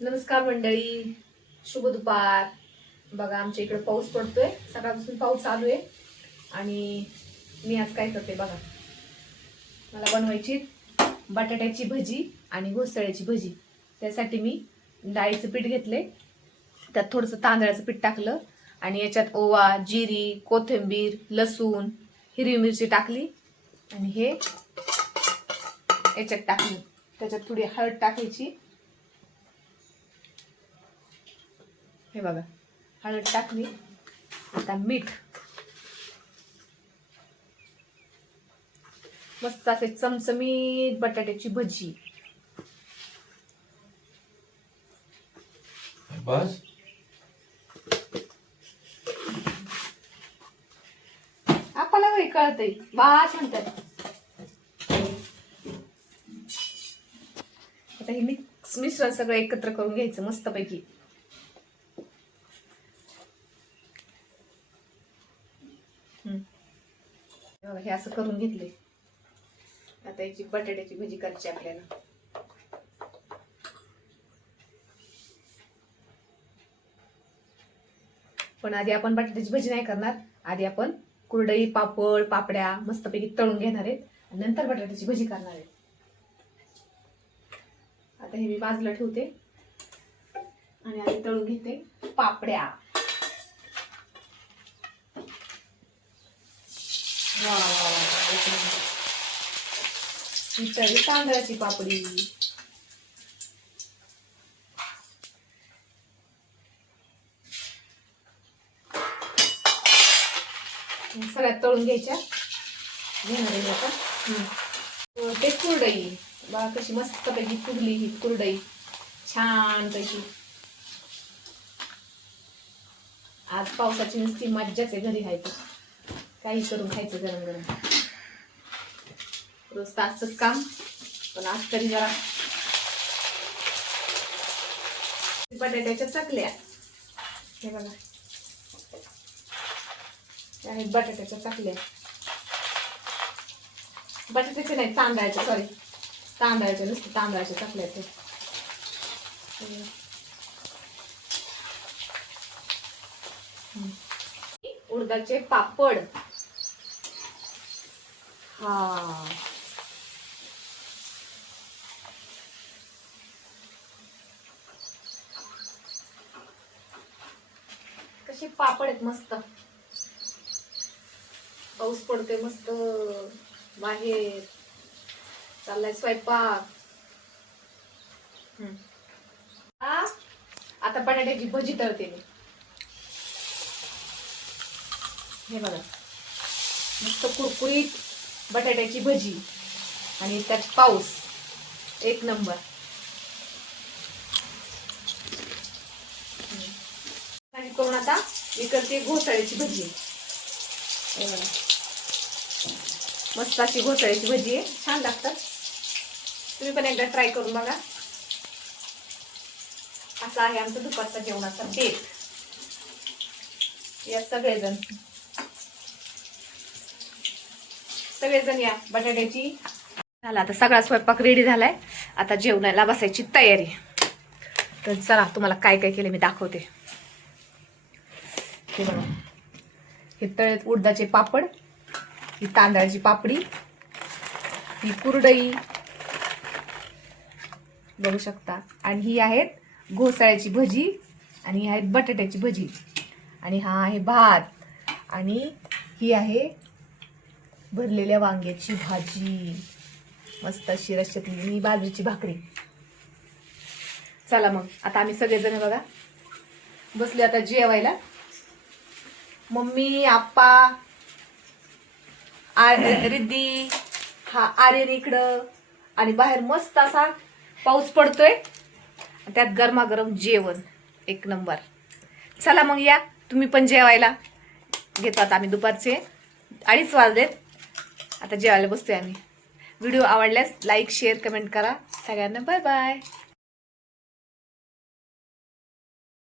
नमस्कार मंडळी, शुभ दुपार. बघा आमच्या इकडे पाऊस पडतोय, सकाळपासून पाऊस चालू आहे. आणि मी आज काय करते बघा, मला बनवायची बटाट्याची भजी आणि घोसाळ्याची भजी. त्यासाठी मी डाळीचं पीठ घेतले, त्यात थोडंसं तांदळाचं पीठ टाकलं आणि याच्यात ओवा, जिरी, कोथिंबीर, लसूण, हिरवी मिरची टाकली आणि हे याच्यात टाकली. त्याच्यात थोडी हळद टाकायची, हे बघा हळद टाकली. आता मीठ, मस्त असे चमचमीत बटाट्याची भजी. बस आपल्याला काही कळतंय, बास म्हणतात. आता हे मिश्रण सगळं एकत्र करून घ्यायचं मस्तपैकी. हे असं करून घेतले. आता याची बटाट्याची भजी करायची आपल्याला. पण आधी आपण बटाट्याची भजी नाही करणार. आधी आपण कुरडई, पापड, पापड्या मस्तपैकी तळून घेणार आहेत, नंतर बटाट्याची भजी करणार आहेत. आता हे मी बाजूला ठेवते आणि आधी तळून घेते पापड्या. तांदळाची पापडी. सगळ्यात तळून घ्यायच्या घेणार आहे आता. ते कुरडई बघा कशी मस्त पैकी फुगली ही कुरडई, छान पैकी. आज पावसाची नुसती मज्जाच आहे, घरी खायचं काही करून खायचं गरम गरम. रोज तासच काम, पण आज तरी जरा. बटाट्याच्या चकल्या, हे बघा आहेत बटाट्याच्या चकल्या. बटाट्याच्या नाही, तांदळाच्या, सॉरी तांदळाच्या, नुसतं तांदळाच्या चकल्या. उडदाचे पापड. हा कसे पापड आहेत मस्त. पाऊस पडतोय मस्त बाहेर, चाललाय स्वयंपाक. आता बटाट्याची भजी तळते मी. हे बघा मस्त कुरकुरीत बटाट्याची भजी आणि त्यात पाऊस, एक नंबर. आणि करून आता मी करते घोसाळ्याची भजी. मस्त अशी घोसाळ्याची भजी आहे, छान लागतात. तुम्ही पण एकदा ट्राय करून बघा. असा आहे आमचा दुपारचा जेवणाचा बेत. या सगळेजण या बटाट्याची. झाला आता सगळा स्वयंपाक रेडी झालाय, आता जेवणाला बसायची तयारी. तर चला तुम्हाला काय काय केले मी दाखवते. हे बघा, हे तळेत उडदाचे पापड, ही तांदळाची पापडी, ही कुरडई बघू शकता, आणि ही आहेत घोसाळ्याची भजी, आणि ही आहेत बटाट्याची भजी, आणि हा आहे भात, आणि ही आहे भरलेल्या वांग्याची भाजी, मस्त अशी रश्श्यातली, आणि बाजरीची भाकरी. चला मग आता आम्ही सगळेजण बघा बसले आता जेवायला. मम्मी, आप्पा, रिद्धी, हा आर्यन इकडं, आणि बाहेर मस्त असा पाऊस पडतोय, त्यात गरमागरम जेवण, एक नंबर. चला मग या तुम्ही पण जेवायला. घेतो आता आम्ही दुपारचे 2:30 वाजलेत, आता जेवायला बसतोय आम्ही. व्हिडिओ आवडल्यास लाईक, शेअर, कमेंट करा. सगळ्यांना बाय बाय.